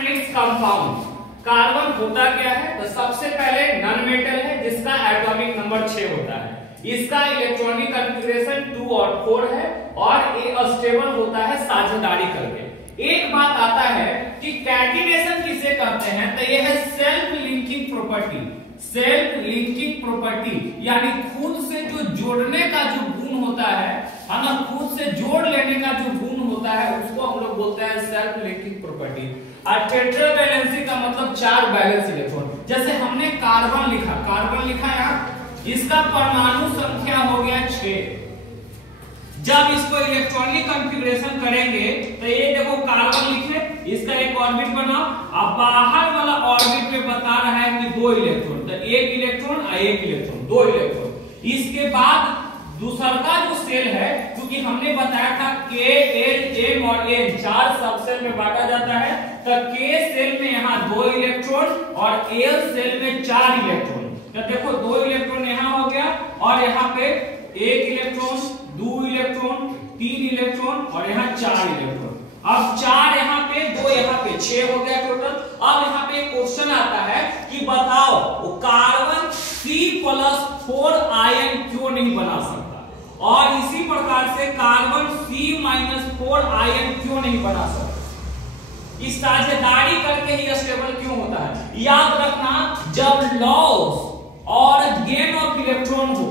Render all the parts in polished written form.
And its compound. Carbon होता क्या है? तो सबसे पहले नॉन मेटल है जिसका एटॉमिक नंबर 6 होता है। इसका इलेक्ट्रॉनिक कॉन्फ़िगरेशन 2 और 4 है और ये अस्टेबल होता है साझेदारी करके। एक बात आता है कि कैटिनेशन किसे कहते हैं? तो ये है self linking property. Self linking property यानी खुद से जो जोड़ने का जो गुण होता है ना, खुद से जोड़ लेने का जो गुण होता है उसको हम लोग बोलते हैं सेल्फ लिंकिंग प्रॉपर्टी। और टेट्रावैलेंसी का मतलब 4 वैलेंस इलेक्ट्रॉन। जैसे हमने कार्बन लिखा यहाँ, इसका परमाणु संख्या हो गया 6। जब इसको इलेक्ट्रॉनिक कॉन्फ़िगरेशन करेंगे तो ये देखो कार्बन लिखे, इसका एक ऑर्बिट बनाओ, अब बाहर वाला ऑर्बिट में बता रहा है कि 2 इलेक्ट्रॉन, तो 1 इलेक्ट्रॉन और 1 इलेक्ट्रॉन, 2 इलेक्ट्रॉन। इसके बाद दूसरा का जो सेल है, क्योंकि हमने बताया था K, L, M और N 4 सब सेल में बांटा जाता है, तो K सेल में यहाँ 2 इलेक्ट्रॉन और L सेल में 4 इलेक्ट्रॉन। तो देखो 2 इलेक्ट्रॉन यहाँ हो गया और यहाँ पे 1 इलेक्ट्रॉन, 2 इलेक्ट्रॉन, 3 इलेक्ट्रॉन और यहाँ 4 इलेक्ट्रॉन। अब 4 यहाँ पे, 2 यहाँ पे, 6 हो गया टोटल। अब यहाँ पे क्वेश्चन आता है कि बताओ वो कार्बन C+4 आयन क्यों नहीं बना सकता, और इसी प्रकार से कार्बन C-4 आयन क्यों नहीं बना सकता। इस साझेदारी करके ही स्टेबल क्यों होता है? याद रखना, जब लॉस और गेन ऑफ इलेक्ट्रॉन हो,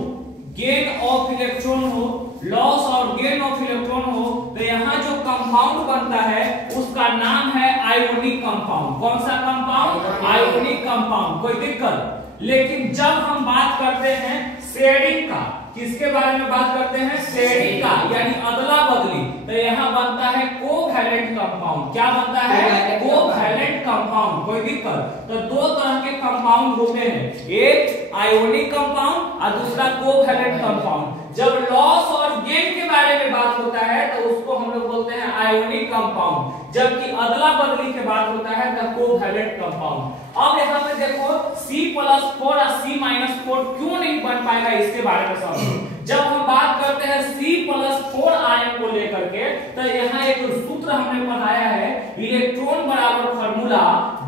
लॉस और गेन ऑफ इलेक्ट्रॉन हो, तो यहाँ जो कंपाउंड बनता है उसका नाम है आयोनिक कंपाउंड। कौन सा कंपाउंड? Ionic compound. कोई दिक्कत? लेकिन जब हम बात करते हैं शेडिंग का, किसके बारे में बात करते हैं? शेडिंग का, यानी अदला बदली, तो यहाँ बनता है कोवैलेंट कंपाउंड। क्या बनता है? Covalent compound. कोई दिक्कत? तो 2 तरह के कंपाउंड होते हैं, एक आयोनिक कंपाउंड और दूसरा कोवैलेंट कंपाउंड। जब लॉस और गेन के बारे में बात होता है तो उसको हम लोग बोलते हैं आयोनिक कंपाउंड, जबकि अदला बदली के बात होता है तो कोवैलेंट कंपाउंड। अब यहाँ पे देखो C+4 और C-4 क्यों नहीं बन पाएगा, इसके बारे में समझो। जब हम बात करते हैं C+4 आयन को लेकर के, तो यहाँ एक सूत्र हमने पढ़ाया है, इलेक्ट्रॉन बराबर फार्मूला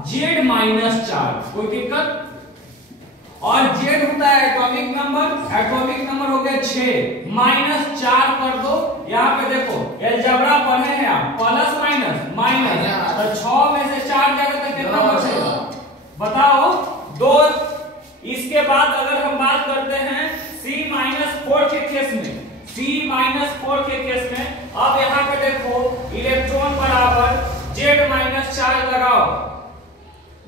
Z-4। कोई दिक्कत? और Z होता है एटॉमिक नंबर हो गया 6, -4 कर दो। यहाँ पे देखो अलजेब्रा पढ़े हैं आप, प्लस माइनस, तो 6 में से 4 जाएगा तो कितना बचेगा बताओ? 2। इसके बाद अगर हम बात करते हैं C-4 के केस में, अब यहाँ पे देखो इलेक्ट्रॉन बराबर Z-4 लगाओ।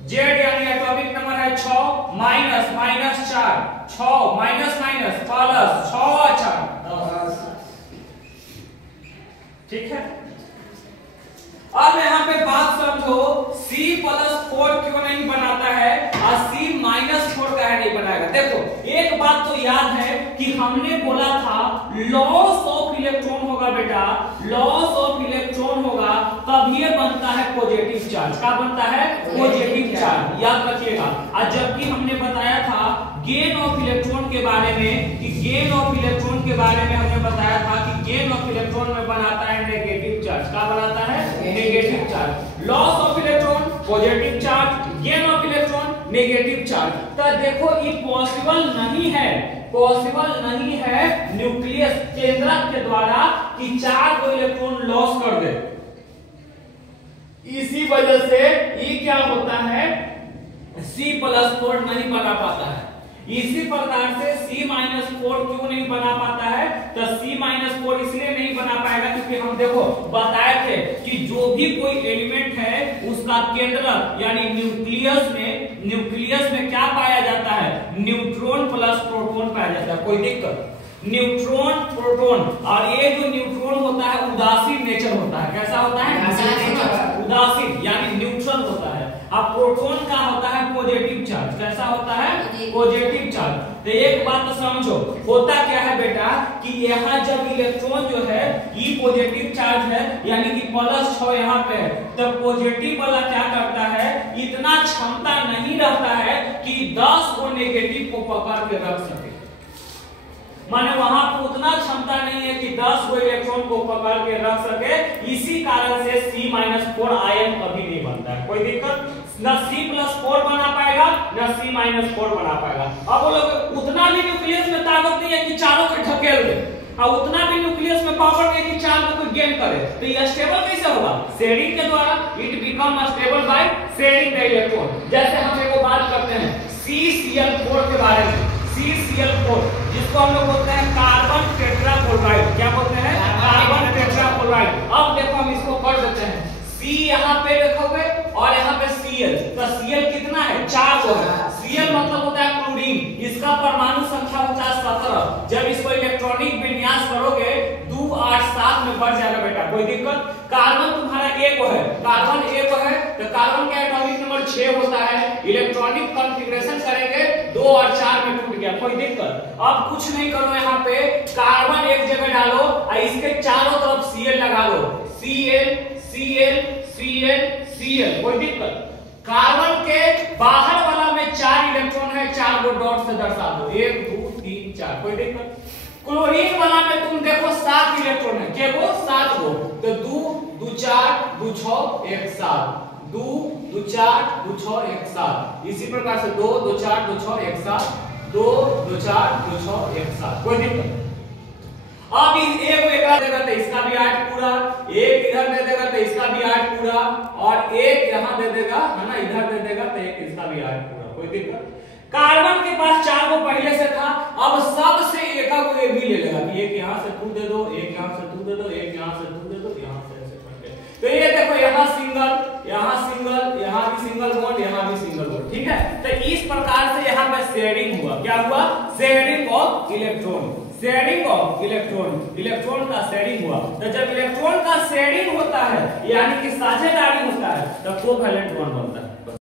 Z यानी एटॉमिक नंबर है 6, -4, 6 माइनस प्लस 6 और 4, ठीक है। अब यहाँ पे बात समझो, C+4 क्यों नहीं बनाता है और C-4 काहे नहीं बनाएगा? देखो एक बात तो याद है कि हमने बोला था लॉस ऑफ इलेक्ट्रॉन होगा बेटा, लॉस ऑफ इलेक्ट्रॉन होगा तब ये बनता है पॉजिटिव चार्ज। क्या बनता है? पॉजिटिव चार्ज, याद रखिएगा। और जबकि हमने बताया था गेन ऑफ इलेक्ट्रॉन के बारे में, कि गेन ऑफ इलेक्ट्रॉन के बारे में हमने बताया था कि गेन ऑफ इलेक्ट्रॉन में बनाता है नेगेटिव चार्ज। क्या बनाता है? Negative charge. Loss of electron positive charge, gain of electron negative charge. तो देखो ये पॉसिबल नहीं है न्यूक्लियस केंद्रक के द्वारा कि 4 को इलेक्ट्रॉन लॉस कर दे। इसी वजह से ये क्या होता है, C+4 नहीं बना पाता है। इसी प्रकार से C-4 क्यों नहीं बना पाता है? तो C-4 इसलिए नहीं बना पाएगा क्योंकि हम देखो बताए थे कि जो भी कोई एलिमेंट है उसका केंद्रक यानी न्यूक्लियस में क्या पाया जाता है? न्यूट्रॉन प्लस प्रोटॉन पाया जाता है। कोई दिक्कत? न्यूट्रॉन प्रोटॉन, और ये जो न्यूट्रॉन होता है उदासीन नेचर होता है। कैसा होता है? उदासीन यानी न्यूट्रल होता है। अब प्रोटॉन का होता है पॉजिटिव चार्ज। कैसा होता है? Positive charge. तो एक बात तो समझो, होता क्या है बेटा कि यहाँ जब इलेक्ट्रॉन जो है ये पॉजिटिव चार्ज है यानी कि +6 यहाँ पे है, तो पॉजिटिव वाला क्या करता है, इतना क्षमता नहीं रहता है कि 10 को नेगेटिव को पकड़ के रख सके। माने वहां पर उतना क्षमता नहीं है कि 10 गो इलेक्ट्रॉन को पकड़ के रख सके, इसी कारण से C-4 आयन कभी नहीं बनता है। कोई दिक्कत न C+4 बना पाएगा न C-4 बना पाएगा। अब वो लोग उतना भी न्यूक्लियस में ताकत नहीं है कि चारों को ढकेल दे, और उतना भी न्यूक्लियस में पावर नहीं है कि चार को गेन करे, तो ये स्टेबल कैसे होगा? शेयरिंग के द्वारा। It become stable by sharing the electron. जैसे हम एगो बात करते हैं CCl4 के बारे में, CCl4 जिसको हम लोग बोलते हैं कार्बन टेट्राक्लोराइड। क्या बोलते हैं? Carbon tetrachloride. अब देखो हम इसको कर देते हैं, C यहाँ पे रखोगे और यहाँ पे Cl, तो Cl कितना है? 4 को है। Cl मतलब होता है क्लोरीन, इसका परमाणु संख्या होता है 17। जब इसको इलेक्ट्रॉनिक विन्यास करोगे 2 8 7 में बढ़ जाएगा बेटा, कोई दिक्कत? कार्बन तुम्हारा एक है, कार्बन एक है, तो कार्बन का एटॉमिक नंबर 6 होता है। इलेक्ट्रॉनिक कॉन्फ़िगरेशन करेंगे 2 और 4 में टूट गया, कोई दिक्कत? अब कुछ नहीं करो, यहाँ पे कार्बन एक जगह डालो और इसके चारों तरफ Cl लगा दो, Cl Cl Cl Cl, कोई दिक्कत? कार्बन के बाहर वाला में 4 इलेक्ट्रॉन है, 4 को डॉट से दर्शा दो, 1 2 3 4, कोई दिक्कत? क्लोरीन वाला में तुम देखो 7 इलेक्ट्रॉन है, क्या वो 7 को, तो 2 2 4 2 6 1 7, 2 2 4 2 6 1 7, इसी प्रकार से 2 2 4 2 6 1 7, 2 2 4 2 6 1 7, कोई दिक्कत? अब एक इधर देगा तो इसका भी 8 पूरा, एक इधर दे देगा तो इसका भी 8 पूरा, और एक यहाँ दे देगा, है ना, इधर दे देगा तो एक इसका भी 8 पूरा, कोई दिक्कत? कार्बन के पास 4 को पहले से था, अब सबसे एक को ये भी ले लेगा कि एक यहाँ से तू दे दो, एक यहाँ से तू दे दो, एक यहाँ से तू दे दो, यहाँ से ऐसे करके। तो ये देखो यहाँ सिंगल, यहाँ सिंगल, यहाँ भी सिंगल बॉन्ड, यहाँ भी सिंगल बॉन्ड, ठीक है? तो इस प्रकार से यहाँ पे शेयरिंग हुआ। क्या हुआ? Sharing of electron, sharing of electron, electron का शेयरिंग हुआ। तो जब इलेक्ट्रॉन का शेयरिंग होता है यानी कि साझेदारी होता है, तो कोवैलेंट बॉन्ड बनता है।